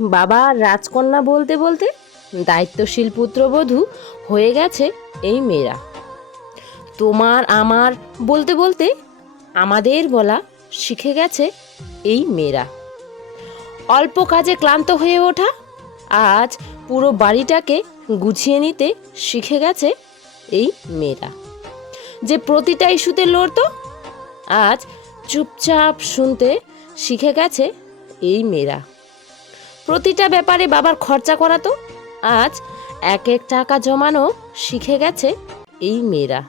বাবা রাজকন্যা বলতে বলতে দায়িত্বশীল পুত্রবধূ হয়ে গেছে এই মেয়েরা। তোমার আমার বলতে বলতে আমাদের বলা শিখে গেছে এই মেয়েরা। অল্প কাজে ক্লান্ত হয়ে ওঠা, আজ পুরো বাড়িটাকে গুছিয়ে নিতে শিখে গেছে এই মেয়েরা। যে প্রতিটা ইস্যুতে লড়তো, আজ চুপচাপ শুনতে শিখে গেছে এই মেয়েরা। প্রতিটা ব্যাপারে বাবার খরচা করাতো আজ এক এক টাকা জমানো শিখে গেছে এই মেয়েরা।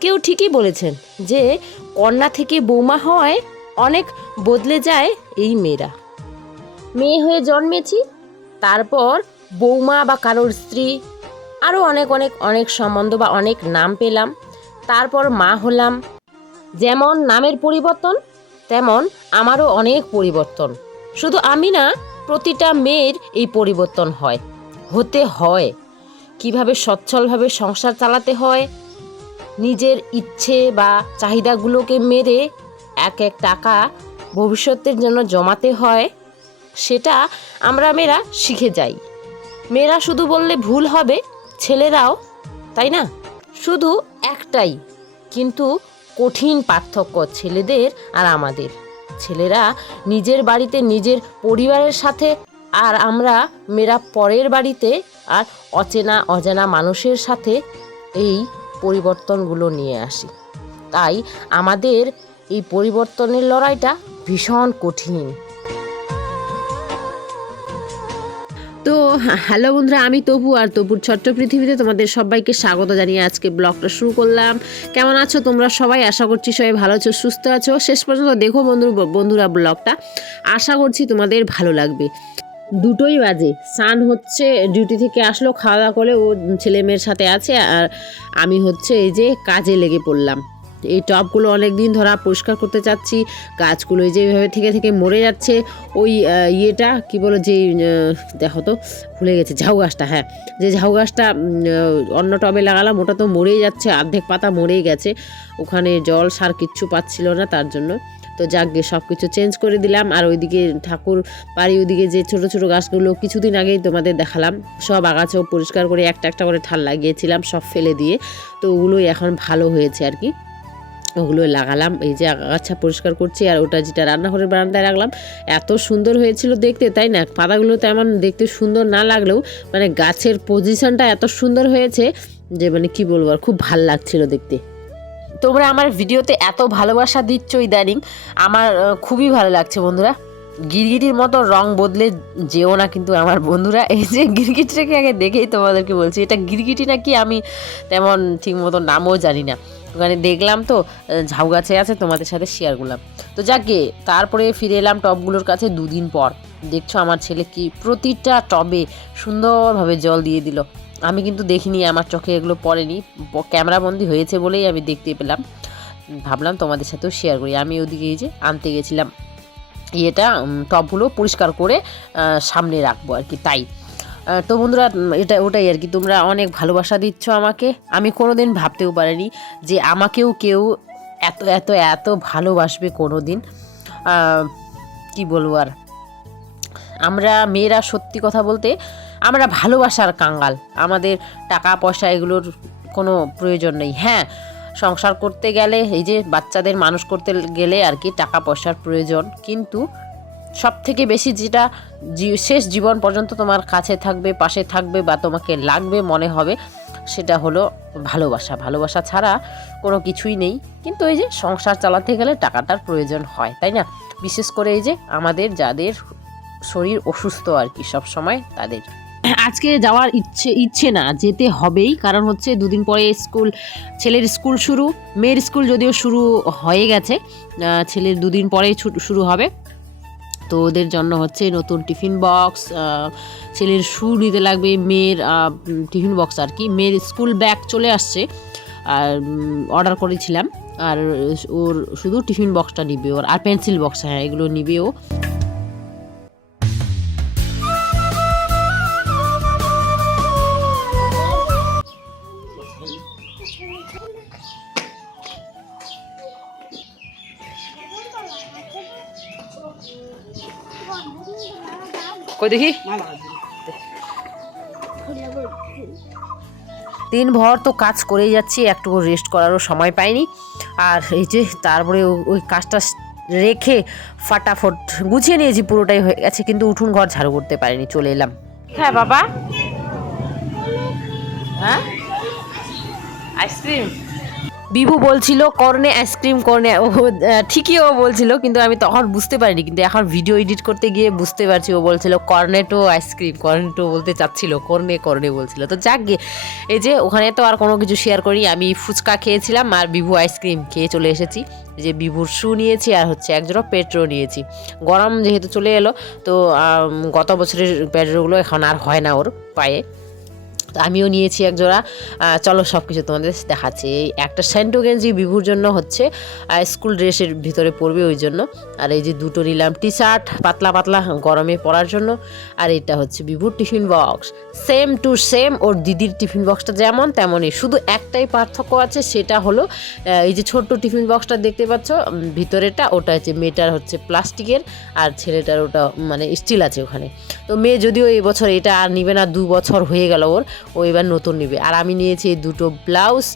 কেউ ঠিকই বলেছেন যে কন্যা থেকে বৌমা হওয়ায় অনেক বদলে যায় এই মেয়েরা। মেয়ে হয়ে জন্মেছি, তারপর বৌমা বা কারোর স্ত্রী আরও অনেক অনেক অনেক সম্বন্ধ বা অনেক নাম পেলাম, তারপর মা হলাম। যেমন নামের পরিবর্তন, তেমন আমারও অনেক পরিবর্তন। শুধু আমি না প্রতিটা মেয়ের এই পরিবর্তন হয়। হতে হয়। কীভাবে সচ্ছলভাবে সংসার চালাতে হয়? নিজের ইচ্ছে বা চাহিদাগুলোকে মেরে এক এক টাকা ভবিষ্যতের জন্য জমাতে হয়। সেটা আমরা মেয়েরা শিখে যাই। মেয়েরা শুধু বললে ভুল হবে, ছেলেরাও, তাই না? শুধু একটাই, কিন্তু কঠিন পার্থক্য ছেলেদের আর আমাদের। ছেলেরা নিজের বাড়িতে নিজের পরিবারের সাথে আর আমরা মেয়েরা পরের বাড়িতে আর অচেনা অজানা মানুষের সাথে এই পরিবর্তনগুলো নিয়ে আসি। তাই আমাদের এই পরিবর্তনের লড়াইটা ভীষণ কঠিন। তো হ্যালো বন্ধুরা, আমি তপু আর তপুর ছোট্ট পৃথিবীতে তোমাদের সবাইকে স্বাগত জানিয়ে আজকে ব্লগটা শুরু করলাম। কেমন আছো তোমরা সবাই? আশা করছি সবাই ভালো আছো, সুস্থ আছো। শেষ পর্যন্ত দেখো বন্ধু, বন্ধুরা ব্লগটা। আশা করছি তোমাদের ভালো লাগবে। দুটোই বাজে। সান হচ্ছে, ডিউটি থেকে আসলো, খাওয়া দাওয়া করে ও ছেলে মেয়ের সাথে আছে আর আমি হচ্ছে এই যে কাজে লেগে পড়লাম। এই টবগুলো অনেক দিন ধরা পরিষ্কার করতে চাচ্ছি। গাছগুলো এই যে এইভাবে থেকে থেকে মরে যাচ্ছে। ওই ইয়েটা কি বলো যে দেখো তো, ভুলে গেছে, ঝাউ গাছটা হ্যাঁ। যে ঝাউ গাছটা অন্য টবে লাগালাম, ওটা তো মরেই যাচ্ছে, অর্ধেক পাতা মরেই গেছে। ওখানে জল সার কিচ্ছু পাচ্ছিল না তার জন্য। তো যাক গে সব কিছু চেঞ্জ করে দিলাম। আর ওইদিকে ঠাকুর বাড়ি ওইদিকে যে ছোট ছোট গাছগুলো কিছুদিন আগেই তোমাদের দেখালাম। সব আগাছাও পরিষ্কার করে একটা একটা করে ঠাল লাগিয়েছিলাম, সব ফেলে দিয়ে। তো ওগুলোই এখন ভালো হয়েছে আর কি। ওগুলো লাগালাম, এই যে আগাছা পরিষ্কার করছি আর ওটা যেটা রান্নাঘরের বারান্দায় রাখলাম, এত সুন্দর হয়েছিল দেখতে, তাই না? পাতাগুলো তো এমন দেখতে সুন্দর না লাগলেও মানে গাছের পজিশনটা এত সুন্দর হয়েছে যে মানে কি বলব আর, খুব ভালো লাগছিল দেখতে। তোমরা আমার ভিডিওতে এত ভালোবাসা দিচ্ছ ইদানিং, আমার খুবই ভালো লাগছে বন্ধুরা। গিরগিটির মতো রং বদলে যেও না কিন্তু আমার বন্ধুরা। এই যে গিরগিটিটাকে আগে দেখেই তোমাদেরকে বলছি, এটা গিরগিটি নাকি আমি তেমন ঠিক মতো নামও জানি না। ওখানে দেখলাম তো ঝাউ গাছে আছে, তোমাদের সাথে শেয়ার করলাম। তো যাকে, তারপরে ফিরে এলাম টবগুলোর কাছে দুদিন পর। দেখছ আমার ছেলে কি প্রতিটা টবে সুন্দরভাবে জল দিয়ে দিল। আমি কিন্তু দেখিনি, আমার চোখে এগুলো পড়েনি। ক্যামেরাবন্দি হয়েছে বলেই আমি দেখতে পেলাম। ভাবলাম তোমাদের সাথেও শেয়ার করি। আমি ওদিকে এই যে আনতে গেছিলাম। ইয়েটা উম, টবগুলো পরিষ্কার করে সামনে রাখব আর কি তাই। তো বন্ধুরা এটা ওটাই আর কি তোমরা অনেক ভালোবাসা দিচ্ছ আমাকে। আমি কোনো দিন ভাবতেও পারিনি যে আমাকেও কেউ এত এত এত ভালোবাসবে কোনো দিন কী বলব আর? আমরা মেয়েরা সত্যি কথা বলতে আমরা ভালোবাসার কাঙ্গাল। আমাদের টাকা পয়সা এগুলোর কোনো প্রয়োজন নেই। হ্যাঁ সংসার করতে গেলে এই যে বাচ্চাদের মানুষ করতে গেলে আর কি টাকা পয়সার প্রয়োজন। কিন্তু সব থেকে বেশি যেটা শেষ জীবন পর্যন্ত তোমার কাছে থাকবে, পাশে থাকবে বা তোমাকে লাগবে, মনে হবে, সেটা হলো ভালোবাসা। ভালোবাসা ছাড়া কোনো কিছুই নেই। কিন্তু এই যে সংসার চালাতে গেলে টাকাটার প্রয়োজন হয়, তাই না? বিশেষ করে এই যে আমাদের যাদের শরীর অসুস্থ আর কি সব সময় তাদের। আজকে যাওয়ার ইচ্ছে ইচ্ছে না, যেতে হবেই। কারণ হচ্ছে দুদিন পরে স্কুল, ছেলের স্কুল শুরু, মেয়ের স্কুল যদিও শুরু হয়ে গেছে ছেলের দুদিন ছুট- শুরু হবে। তো ওদের জন্য হচ্ছে নতুন টিফিন বক্স ছেলের শু নিতে লাগবে, মেয়ের টিফিন বক্স আর কি। মেয়ের স্কুল ব্যাগ চলে আসছে, আর অর্ডার করেছিলাম। আর ওর শুধু টিফিন বক্সটা নিবে ওর, আর পেন্সিল বক্স হ্যাঁ এগুলো নিবে ও। কই দেখি? দিন ভর তো কাজ করেই যাচ্ছি একটু রেস্ট করারও সময় পাইনি। আর এই যে তারপরে ওই কাজটা রেখে ফাটাফট গুছিয়ে নিয়েছি, পুরোটাই হয়ে গেছে, কিন্তু উঠুন ঘর ঝাড়ু করতে পারিনি, চলে এলাম। হ্যাঁ বাবা। হ্যাঁ? আইসক্রিম বিভু বলছিল, কর্নে আইসক্রিম কর্নে ও ঠিকই ও বলছিল, কিন্তু আমি তখন বুঝতে পারিনি, কিন্তু এখন ভিডিও এডিট করতে গিয়ে বুঝতে পারছি, ও বলছিল, কর্নেটো আইসক্রিম কর্নেটো বলতে চাচ্ছিল, কর্নে কর্নে বলছিল। তো যাক গিয়ে এই যে ওখানে তো আর কোনো কিছু শেয়ার করি আমি ফুচকা খেয়েছিলাম আর বিভু আইসক্রিম খেয়ে চলে এসেছি। যে বিভুর শু নিয়েছি আর হচ্ছে একজোড়া পেট্রো নিয়েছি। গরম যেহেতু চলে এলো, তো গত বছরের পেট্রোগুলো এখন আর হয় না ওর পায়ে। আমিও নিয়েছি এক জোড়া। চলো সব কিছু তোমাদের দেখাচ্ছি। এই একটা স্যান্টো গেঞ্জি বিভুর জন্য হচ্ছে স্কুল ড্রেসের ভিতরে পরবে ওই জন্য। আর এই যে দুটো নিলাম টি শার্ট পাতলা পাতলা গরমে পরার জন্য। আর এটা হচ্ছে বিভুর tiffin box. Same to same ওর দিদির টিফিন বক্সটা যেমন তেমনই। শুধু একটাই পার্থক্য আছে, সেটা হলো এই যে ছোট্ট টিফিন বক্সটা দেখতে পাচ্ছ ভিতরেটা ওটা হচ্ছে মেয়েটার হচ্ছে প্লাস্টিকের, আর ছেলেটার ওটা মানে স্টিল আছে ওখানে। তো মেয়ে যদিও এই বছর এটা আর নিবে না, দু বছর হয়ে গেল ওর। ও এবার নতুন নিবে। আর আমি নিয়েছি দুটো ব্লাউজ,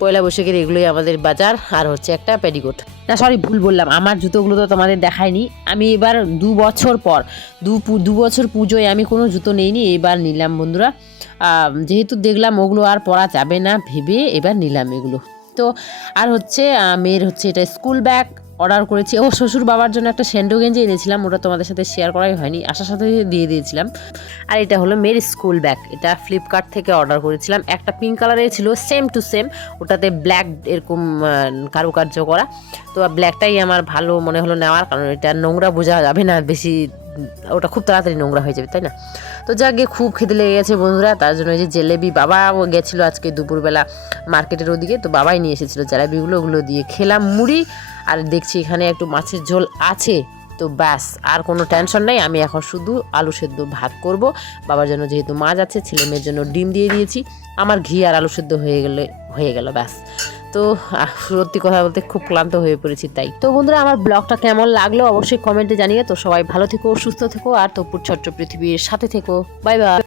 পয়লা বৈশাখের এগুলোই আমাদের বাজার, আর হচ্ছে একটা পেডিকোট না সরি ভুল বললাম, আমার জুতোগুলো তো তোমাদের দেখায়নি আমি এবার দু বছর পর, দু দু বছর পুজোয় আমি কোনো জুতো নেইনি, এবার নিলাম বন্ধুরা। যেহেতু দেখলাম ওগুলো আর পরা যাবে না ভেবে এবার নিলাম এগুলো। তো, আর হচ্ছে মেয়ের হচ্ছে এটা স্কুল ব্যাগ অর্ডার করেছি। ও শ্বশুর বাবার জন্য একটা স্যান্ডো গেঞ্জি এনেছিলাম, ওটা তোমাদের সাথে শেয়ার করাই হয়নি। আসার সাথে দিয়ে দিয়েছিলাম। আর এটা হলো মেয়ের স্কুল ব্যাগ এটা ফ্লিপকার্ট থেকে অর্ডার করেছিলাম। একটা পিঙ্ক কালারের ছিল সেম টু সেম ওটাতে ব্ল্যাক এরকম কারুকার্য করা। তো ব্ল্যাকটাই আমার ভালো মনে হলো নেওয়ার, কারণ এটা নোংরা বোঝা যাবে না, বেশি, ওটা খুব তাড়াতাড়ি নোংরা হয়ে যাবে, তাই না? তো যাক খুব খেতে লেগে গেছে বন্ধুরা, তার জন্য যে জেলেবি বাবা গেছিল আজকে দুপুরবেলা মার্কেটের ওদিকে, তো বাবাই নিয়ে এসেছিল জেলেবিগুলো, ওগুলো দিয়ে খেলাম মুড়ি, আর দেখছি এখানে একটু মাছের ঝোল আছে। তো ব্যাস, আর কোনো টেনশন নেই, আমি এখন শুধু আলু সেদ্ধ ভাত করব। বাবার জন্য যেহেতু মাছ আছে, ছেলে মেয়ের জন্য ডিম দিয়ে দিয়েছি। আমার ঘি আর আলু সেদ্ধ হয়ে গেলে, হয়ে গেল, ব্যাস। তো সত্যি কথা বলতে খুব ক্লান্ত হয়ে পড়েছি তাই। তো বন্ধুরা, আমার ব্লগটা কেমন লাগল অবশ্যই কমেন্টে জানিয়ে তো সবাই ভালো থেকো, সুস্থ থেকো, আর তপুর ছট্ট পৃথিবীর সাথে থেকো। Bye bye.